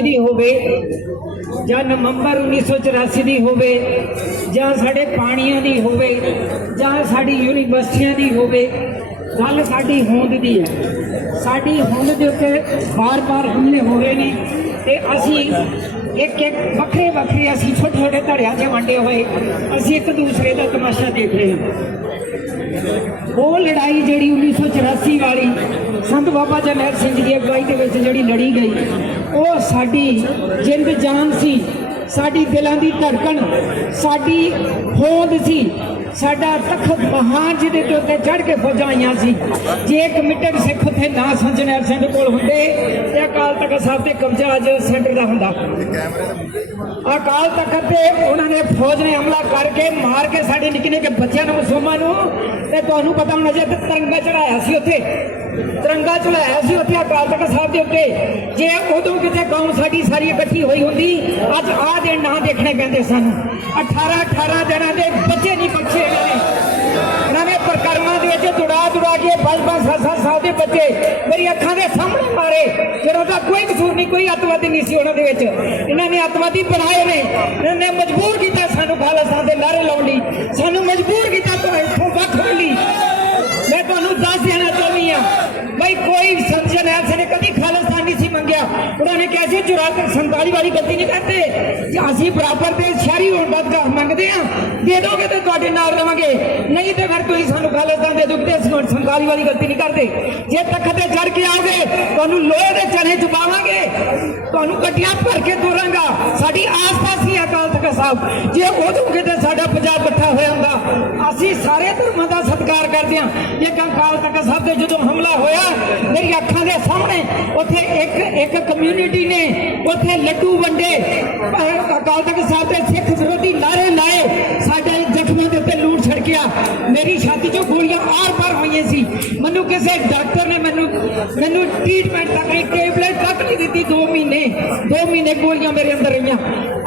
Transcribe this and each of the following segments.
1984 ਦੀ ਹੋਵੇ, ਜਾਂ ਨਵੰਬਰ 1984 ਦੀ ਹੋਵੇ, ਜਾਂ ਸਾਡੇ ਪਾਣੀਆਂ ਦੀ ਹੋਵੇ, ਜਾਂ ਸਾਡੀ ਯੂਨੀਵਰਸਿਟੀਆਂ ਦੀ ਹੋਵੇ, ਗੱਲ ਸਾਡੀ ਹੋਂਦ ਦੀ ਹੈ। ਸਾਡੀ ਹੋਂਦ ਦੇ ਉੱਤੇ ਬਾਰ-ਬਾਰ ਹਮਲੇ ਹੋ ਰਹੇ ਨੇ। ਤੇ ਅਸੀਂ ਇੱਕ ਇੱਕ ਵੱਖਰੇ ਵੱਖਰੇ ਅਸੀਂ ਛੋਟੇ ਛੋਟੇ ਧੜਿਆਂ 'ਚ ਵੰਡੇ ਹੋਏ, ਅਸੀਂ ਇੱਕ ਦੂਸਰੇ ਦਾ ਤਮਾਸ਼ਾ ਦੇਖ ਰਹੇ ਹਾਂ। ਉਹ ਲੜਾਈ ਜਿਹੜੀ 1984 ਵਾਲੀ ਸੰਤ ਬਾਬਾ ਜਰਨੈਲ ਸਿੰਘ ਜੀ ਦੀ ਅਗਵਾਈ ਦੇ ਵਿੱਚ ਜਿਹੜੀ ਲੜੀ ਗਈ, ਉਹ ਸਾਡੀ ਜਿੰਦ ਜਾਨ ਸੀ, ਸਾਡੀ ਦਿਲਾਂ ਦੀ ਧੜਕਣ, ਸਾਡੀ ਹੋਂਦ ਸੀ ਸਾਡਾ ਤਖਤ ਮਹਾਨ ਜਿਹਦੇ ਤੇ ਉੱਤੇ ਚੜ ਕੇ ਫੌਜਾਂ ਆਈਆਂ ਸੀ। ਜੇ ਕਮਿਟਡ ਸਿੱਖ ਉੱਥੇ ਨਾ ਸੰਜਨੈਲ ਸਿੰਘ ਕੋਲ ਹੁੰਦੇ ਤੇ ਅਕਾਲ ਤਖਤ ਸਾਹਿਬ ਤੇ ਕਬਜ਼ਾ ਅੱਜ ਸੈਂਟਰ ਦਾ ਹੁੰਦਾ। ਅਕਾਲ ਤਖਤ ਤੇ ਉਹਨਾਂ ਨੇ ਫੌਜ ਨੇ ਹਮਲਾ ਕਰਕੇ ਮਾਰ ਕੇ ਸਾਡੇ ਨਿੱਕੇ ਨਿੱਕੇ ਬੱਚਿਆਂ ਨੂੰ ਮੁਸਲਮਾਨਾਂ ਨੂੰ ਤੇ ਤੁਹਾਨੂੰ ਪਤਾ ਹੋਣਾ ਜੇ ਤਿਰੰਗਾ ਚੜਾਇਆ ਸੀ ਉੱਥੇ। ਤਿਰੰਗਾ ਚੜਾਇਆ ਸੀ ਉੱਥੇ ਅਕਾਲ ਤਖਤ ਸਾਹਿਬ ਦੇ ਉੱਤੇ। ਜੇ ਉਦੋਂ ਕਿਤੇ ਕੌਮ ਸਾਡੀ ਸਾਰੀ ਇਕੱਠੀ ਹੋਈ ਹੁੰਦੀ, ਅੱਜ ਆਹ ਦਿਨ ਨਾ ਦੇਖਣੇ ਪੈਂਦੇ ਸਾਨੂੰ। 18 18 ਦਿਨਾਂ ਦੇ ਬੱਚੇ ਨਹੀਂ ਬਖਸ਼ੇ ਇਹਨਾਂ ਨੇ। ਨਵੇਂ ਪ੍ਰਕਰਮਾਂ ਦੇ ਵਿੱਚ ਦੁੜਾ ਦੁੜਾ ਕੇ ਪੰਜ ਪੰਜ ਸੱਤ ਸੱਤ ਦੇ ਬੱਚੇ ਮੇਰੀ ਅੱਖਾਂ ਦੇ ਸਾਹਮਣੇ ਮਾਰੇ। ਜਿਹੜਾ ਦਾ ਕੋਈ ਕਸੂਰ ਨਹੀਂ, ਕੋਈ ਅੱਤਵਾਦੀ ਨਹੀਂ ਸੀ ਉਹਨਾਂ ਦੇ ਵਿੱਚ। ਇਹਨਾਂ ਨੇ ਅੱਤਵਾਦੀ ਬਣਾਏ ਨੇ। ਇਹਨਾਂ ਨੇ ਮਜਬੂਰ ਕੀਤਾ ਸਾਨੂੰ ਖਾਲਸਾ ਦੇ ਨਾਰੇ ਲਾਉਣ ਲਈ। ਸਾਨੂੰ ਮਜਬੂਰ ਕੀਤਾ ਤੋਂ ਇੱਥੋਂ ਵੱਖ ਹੋਣ ਲਈ ਮੈਂ ਤੁਹਾਨੂੰ ਦੱਸ ਦੇਣਾ ਚਾਹੁੰਦੀ ਆ ਬਈ ਕੋਈ ਸੰਜਨ ਐਸੇ ਨੇ ਕਦੀ ਖਾਲਸਤਾਨ ਨਹੀਂ ਸੀ ਮੰਗਿਆ ਉਹਨਾਂ ਨੇ ਕਿਹਾ ਸੀ 44 47 ਵਾਲੀ ਗਲਤੀ ਨਹੀਂ ਕਰਦੇ। ਅਸੀਂ ਬਰਾਬਰ ਤੇ ਸ਼ਹਿਰੀ ਹੋਣ ਬਾਅਦ ਮੰਗਦੇ ਆ ਦੇ ਦੋਗੇ ਤੇ ਤੁਹਾਡੇ ਨਾਲ ਰਵਾਂਗੇ। ਨਹੀਂ ਤੇ ਫਿਰ ਤੁਸੀਂ ਸਾਨੂੰ ਖਾਲਸਤਾਨ ਦੇ ਦੋਗੇ ਤੇ ਅਸੀਂ ਹੁਣ 47 ਵਾਲੀ ਗਲਤੀ ਨਹੀਂ ਕਰਦੇ। ਜੇ ਤਖਤ ਤੇ ਚੜ ਕੇ ਆਓਗੇ, ਤੁਹਾਨੂੰ ਲੋਹੇ ਦੇ ਚਨੇ ਚੁਬਾਵਾਂਗੇ ਤੁਹਾਨੂੰ ਗੱਡੀਆਂ ਭਰ ਕੇ ਤੁਰਾਂਗਾ। ਸਾਡੀ ਆਸਥਾ ਸੀ ਅਕਾਲ ਤਖਤ ਸਾਹਿਬ। ਜੇ ਉਦੋਂ ਕਿਤੇ ਸਾਡਾ ਪੰਜਾਬ ਇਕੱਠਾ ਹੋਇਆ ਹੁੰਦਾ ਅਸੀਂ ਸਾਰੇ ਧਰਮਾਂ ਦਾ ਸਤਿਕਾਰ ਕਰਦੇ ਹਾਂ। ਇਹ ਅਕਾਲ ਤਖਤ ਸਾਹਿਬ ਤੇ ਜਦੋਂ ਹਮਲਾ ਹੋਇਆ ਮੇਰੀ ਅੱਖਾਂ ਦੇ ਸਾਹਮਣੇ ਉੱਥੇ ਇੱਕ ਇੱਕ ਕਮਿਊਨਿਟੀ ਨੇ ਉੱਥੇ ਲੱਡੂ ਵੰਡੇ। ਅਕਾਲ ਤਖਤ ਸਾਹਿਬ ਦੇ ਸਿੱਖ ਵਿਰੋਧੀ ਨਾਰੇ ਲਾਏ ਸਾਡੇ ਜ਼ਖਮਾਂ ਦੇ ਉੱਤੇ ਲੂਣ ਛੜਕਿਆ ਮੇਰੀ ਛਾਤੀ 'ਚੋਂ ਗੋਲੀਆਂ ਆਰ ਪਾਰ ਹੋਈਆਂ ਸੀ। ਮੈਨੂੰ ਕਿਸੇ ਡਾਕਟਰ ਨੇ ਮੈਨੂੰ ਮੈਨੂੰ ਟ੍ਰੀਟਮੈਂਟ ਤੱਕ ਨਹੀਂ ਟੇਬਲੇਟ ਤੱਕ ਨਹੀਂ ਦਿੱਤੀ 2 ਮਹੀਨੇ। 2 ਮਹੀਨੇ ਗੋਲੀਆਂ ਮੇਰੇ ਅੰਦਰ ਰਹੀਆਂ।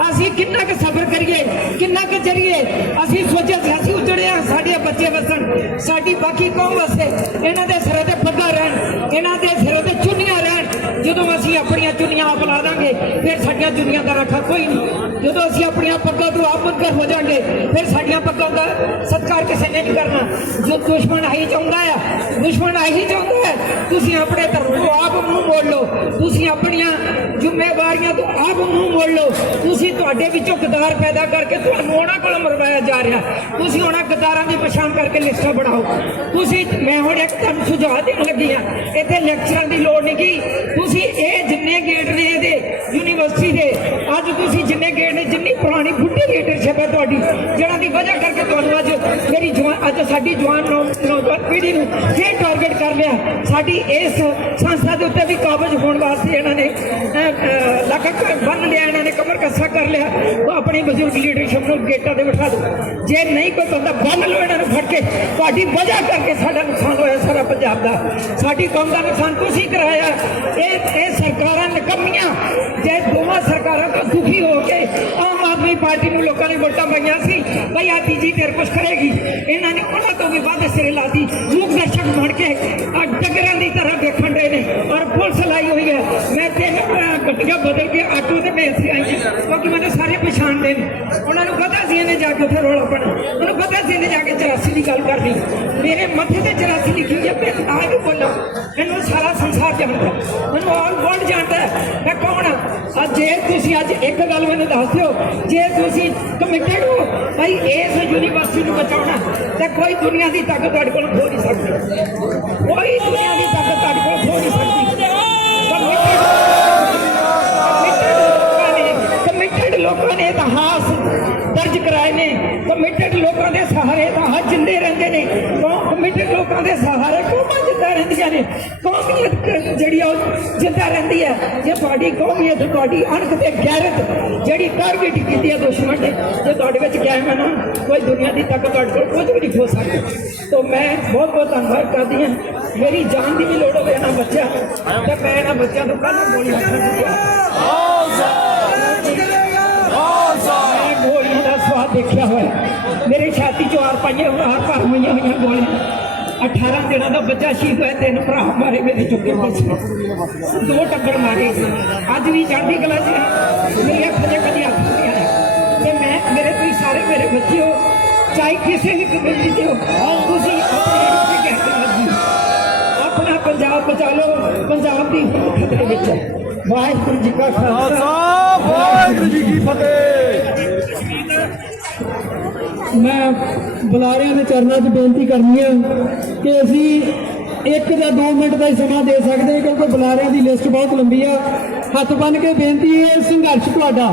ਅਸੀਂ ਕਿੰਨਾ ਕੁ ਸਬਰ ਕਰੀਏ, ਕਿੰਨਾ ਕੁ ਜਰੀਏ ਅਸੀਂ ਸੋਚਿਆ ਸੀ, ਅਸੀਂ ਉਜੜਿਆ, ਸਾਡੇ ਬੱਚੇ ਵਸਣ, ਸਾਡੀ ਬਾਕੀ ਕੌਮ ਵਸੇ। ਇਹਨਾਂ ਦੇ ਸਿਰਾਂ ਤੇ ਪੱਗਾਂ ਰਹਿਣ, ਇਹਨਾਂ ਦੇ ਸਿਰਾਂ ਤੇ ਚੁੰਨੀਆਂ ਰਹਿਣ ਜਦੋਂ ਅਸੀਂ ਆਪਣੀਆਂ ਚੁੰਨੀਆਂ ਆਪ ਲਾ ਦਾਂਗੇ, ਫਿਰ ਸਾਡੀਆਂ ਚੁੰਨੀਆਂ ਦਾ ਰੱਖਾ ਕੋਈ ਨਹੀਂ। ਜਦੋਂ ਅਸੀਂ ਆਪਣੀਆਂ ਪੱਗਾਂ ਤੋਂ ਆਪ ਬੰਦਰ ਹੋ ਜਾਾਂਗੇ, ਫਿਰ ਸਾਡੀਆਂ ਪੱਗਾਂ ਦਾ ਸਤਿਕਾਰ ਕਿਸੇ ਨੇ ਨਹੀਂ ਕਰਨਾ। ਜੋ ਦੁਸ਼ਮਣ ਆਹੀ ਚਾਹੁੰਦਾ ਹੈ ਦੁਸ਼ਮਣ ਆਹੀ ਚਾਹੁੰਦਾ ਹੈ ਤੁਸੀਂ ਆਪਣੇ ਧਰਮ ਤੋਂ ਆਪ ਮੂੰਹ ਮੋੜ ਲਓ। ਤੁਸੀਂ ਆਪਣੀਆਂ ਜ਼ਿੰਮੇਵਾਰੀਆਂ ਤੋਂ ਆਪ ਮੂੰਹ ਮੋੜ ਲਓ। ਤੁਸੀਂ ਤੁਹਾਡੇ ਵਿੱਚੋਂ ਗਦਾਰ ਪੈਦਾ ਕਰਕੇ ਤੁਹਾਨੂੰ ਉਹਨਾਂ ਕੋਲ ਮਰਵਾਇਆ ਜਾ ਰਿਹਾ। ਤੁਸੀਂ ਉਹਨਾਂ ਗਦਾਰਾਂ ਦੀ ਪਛਾਣ ਕਰਕੇ ਲਿਸਟਾਂ ਬਣਾਓ। ਤੁਸੀਂ, ਮੈਂ ਹੁਣ ਇੱਕ ਤੁਹਾਨੂੰ ਸੁਝਾਅ ਦੇਣ ਲੱਗੀ ਆ ਇੱਥੇ ਲੈਕਚਰਾਂ ਦੀ ਲੋੜ ਨਹੀਂ ਕੀ ਤੁਸੀਂ ਇਹ ਜਿੰਨੇ ਗੇਟ ਨੇ ਇਹਦੇ ਯੂਨੀਵਰਸਿਟੀ ਦੇ। ਅੱਜ ਤੁਸੀਂ ਜਿੰਨੇ ਗੇਟ ਨੇ, ਜਿੰਨੀ ਪੁਰਾਣੀ ਬੁੱਢੀ ਲੀਡਰਸ਼ਿਪ ਹੈ ਤੁਹਾਡੀ, ਜਿਹਨਾਂ ਦੀ ਵਜ੍ਹਾ ਕਰਕੇ ਤੁਹਾਨੂੰ ਅੱਜ ਮੇਰੀ ਜਵਾਨ ਅੱਜ ਸਾਡੀ ਜਵਾਨ ਨੌਜਵਾਨ ਪੀੜ੍ਹੀ ਨੂੰ ਫੇਰ ਟਾਰਗੇਟ ਕਰ ਲਿਆ। ਸਾਡੀ ਇਸ ਸੰਸਥਾ ਦੇ ਉੱਤੇ ਵੀ ਕਾਬਜ ਹੋਣ ਵਾਸਤੇ ਇਹਨਾਂ ਨੇ ਲੱਖ ਬੰਨ ਲਿਆ, ਇਹਨਾਂ ਨੇ ਕਮਰ ਕੱਸਾ ਕਰ ਲਿਆ। ਉਹ ਆਪਣੀ ਬਜ਼ੁਰਗ ਲੀਡਰਸ਼ਿਪ ਨੂੰ ਗੇਟਾਂ ਤੇ ਬਿਠਾ ਦਿਓ। ਜੇ ਨਹੀਂ ਕੋਈ ਬੰਦਾ ਬੰਨ ਲਓ ਇਹਨਾਂ ਨੂੰ ਫੜ ਕੇ, ਤੁਹਾਡੀ ਵਜ੍ਹਾ ਕਰਕੇ ਸਾਡਾ ਨੁਕਸਾਨ ਹੋਇਆ ਸਾਰਾ ਪੰਜਾਬ ਦਾ। ਸਾਡੀ ਕੌਮ ਦਾ ਨੁਕਸਾਨ ਤੁਸੀਂ ਕਰਾਇਆ। ਇਹ ਇਸ ਸੀ ਭਈ ਆ ਤੀਜੀ ਕੁਛ ਕਰੇਗੀ ਇਹਨਾਂ ਨੇ ਉਹਨਾਂ ਤੋਂ ਵੀ ਵੱਧ ਸਿਰੇ ਲਾਤੀ। ਲੋਕ ਦਰਸ਼ਕ ਬਣ ਕੇ ਆ ਡਗਰਾਂ ਦੀ ਤਰ੍ਹਾਂ ਦੇਖਣ ਦੇ ਨੇ ਔਰ ਪੁਲਿਸ ਲਾਈ ਹੋਈ ਹੈ। ਮੈਂ ਤਿੰਨ ਗੱਡੀਆਂ ਬਦਲ ਕੇ ਆਟੋ ਤੇ ਮੈਂ ਇੱਥੇ ਆਈ। ਕਿਉਂਕਿ ਮੈਨੂੰ ਸਾਰੇ ਪਛਾਣਦੇ ਨੇ। ਉਹਨਾਂ ਨੂੰ ਪਤਾ ਸੀ ਇਹਨੇ ਜਾ ਕੇ ਉੱਥੇ ਰੋਲਾ ਪਾਣਾ ਉਹਨੂੰ ਪਤਾ ਸੀ ਇਹਨੇ ਜਾ ਕੇ 84 ਦੀ ਗੱਲ ਕਰਨੀ। ਮੇਰੇ ਮੱਥੇ ਤੇ 84 ਲਿਖੀ ਹੋਈ ਹੈ ਮੈਂ ਆ ਬੋਲਾਂ। ਮੈਨੂੰ ਸਾਰਾ ਸੰਸਾਰ ਜਾਣਦਾ। ਮੈਨੂੰ ਆਲ ਵਰਲਡ ਜਾਣਦਾ ਹੈ। ਮੈਂ ਜੇ ਤੁਸੀਂ ਅੱਜ ਇੱਕ ਗੱਲ ਮੈਨੂੰ ਦੱਸ ਦਿਓ, ਜੇ ਤੁਸੀਂ ਕਮਿਟਡ ਹੋ, ਭਾਈ ਇਸ ਯੂਨੀਵਰਸਿਟੀ ਨੂੰ ਬਚਾਉਣਾ, ਤਾਂ ਕੋਈ ਦੁਨੀਆ ਦੀ ਤਾਕਤ ਤੁਹਾਡੇ ਕੋਲ ਖੋ ਨਹੀਂ ਸਕਦੀ। ਕੋਈ ਦੁਨੀਆ ਦੀ ਤਾਕਤ ਤੁਹਾਡੇ ਕੋਲ ਖੋ ਨਹੀਂ ਸਕਦੀ। ਕਮਿਟਡ ਲੋਕਾਂ ਨੇ ਇਤਿਹਾਸ ਦਰਜ ਕਰਾਏ ਨੇ। ਕਮਿਟਡ ਲੋਕਾਂ ਦੇ ਸਹਾਰੇ ਤਾਂ ਹੱਜ ਜਿੰਦੇ ਰਹਿੰਦੇ ਨੇ। ਕਮਿਟਡ ਲੋਕਾਂ ਦੇ ਸਹਾਰੇ ਕੌਮਾਂ ਜਿੰਦਾ ਰਹਿੰਦੀਆਂ ਨੇ। ਕੌਮੀਅਤ ਜਿਹੜੀ ਉਹ ਜਿੰਦਾ ਰਹਿੰਦੀ ਹੈ ਜੇ ਤੁਹਾਡੀ ਕੌਮੀਅਤ ਤੁਹਾਡੀ ਅਣਖ ਤੇ ਗੈਰਤ ਜਿਹੜੀ ਕਾਰਗਿਟ ਕੀਤੀ ਹੈ ਦੁਸ਼ਮਣ ਨੇ ਜੇ ਤੁਹਾਡੇ ਵਿੱਚ ਕਾਇਮ ਹੈ ਨਾ, ਕੋਈ ਦੁਨੀਆ ਦੀ ਤਾਕਤ ਤੁਹਾਡੇ ਕੋਲ ਕੁਝ ਵੀ ਨਹੀਂ ਹੋ ਸਕਦੀ। ਤੋਂ ਮੈਂ ਬਹੁਤ ਬਹੁਤ ਧੰਨਵਾਦ ਕਰਦੀ ਹਾਂ। ਮੇਰੀ ਜਾਨ ਦੀ ਵੀ ਲੋੜ ਹੋਵੇ ਨਾ ਬੱਚਿਆਂ ਨੂੰ। ਤੇ ਮੈਂ ਇਹਨਾਂ ਬੱਚਿਆਂ ਤੋਂ ਕੱਲ ਗੋਲੀ ਗੋਲੀਆਂ ਦਾ ਸਵਾਦ ਦੇਖਿਆ ਹੋਇਆ। ਮੇਰੇ ਛਾਤੀ ਚੋਂ ਆਰ ਪਾਈਆਂ ਆਰ ਭਰ ਹੋਈਆਂ ਹੋਈਆਂ ਗੋਲੀਆਂ। 18 ਦਿਨਾਂ ਦਾ ਬੱਚਾ ਸ਼ਹੀਦ ਹੋਇਆ, ਤਿੰਨ ਭਰਾ ਮਾਰੇ ਮੇਰੇ ਚੁੱਕੇ ਸੀ ਦੋ ਟੱਬਰ ਮਾਰੇ ਅੱਜ ਵੀ ਚੜ੍ਹਦੀ ਕਲਾ ਚ ਹੈ। ਮੇਰੀ ਕਦੀ ਅੱਖ ਨਹੀਂ ਆਇਆ। ਤੇ ਮੈਂ, ਮੇਰੇ ਤੁਸੀਂ ਸਾਰੇ ਮੇਰੇ ਬੱਚੇ ਹੋ। ਚਾਹੇ ਕਿਸੇ ਵੀ ਕਮੇਟੀ ਦੇ ਹੋ। ਤੁਸੀਂ ਆਪਣੇ ਕਹਿ ਕੇ ਰਾਜੀ ਆਪਣਾ ਪੰਜਾਬ ਬਚਾ ਲਓ। ਪੰਜਾਬ ਦੀ ਹੋਂਦ ਖਤਰੇ ਵਿੱਚ ਵਾਹਿਗੁਰੂ ਜੀ ਕਾ ਖਾਲਸਾ। ਖਾਲਸਾ, ਵਾਹਿਗੁਰੂ ਜੀ ਕੀ ਫਤਿਹ। ਮੈਂ ਬੁਲਾਰਿਆਂ ਦੇ ਚਰਨਾਂ 'ਚ ਬੇਨਤੀ ਕਰਨੀ ਹੈ ਕਿ ਅਸੀਂ ਇੱਕ ਜਾਂ 2 ਮਿੰਟ ਦਾ ਹੀ ਸਮਾਂ ਦੇ ਸਕਦੇ ਹਾਂ, ਕਿਉਂਕਿ ਬੁਲਾਰਿਆਂ ਦੀ ਲਿਸਟ ਬਹੁਤ ਲੰਬੀ ਆ। ਹੱਥ ਬੰਨ ਕੇ ਬੇਨਤੀ ਹੈ, ਸੰਘਰਸ਼ ਤੁਹਾਡਾ।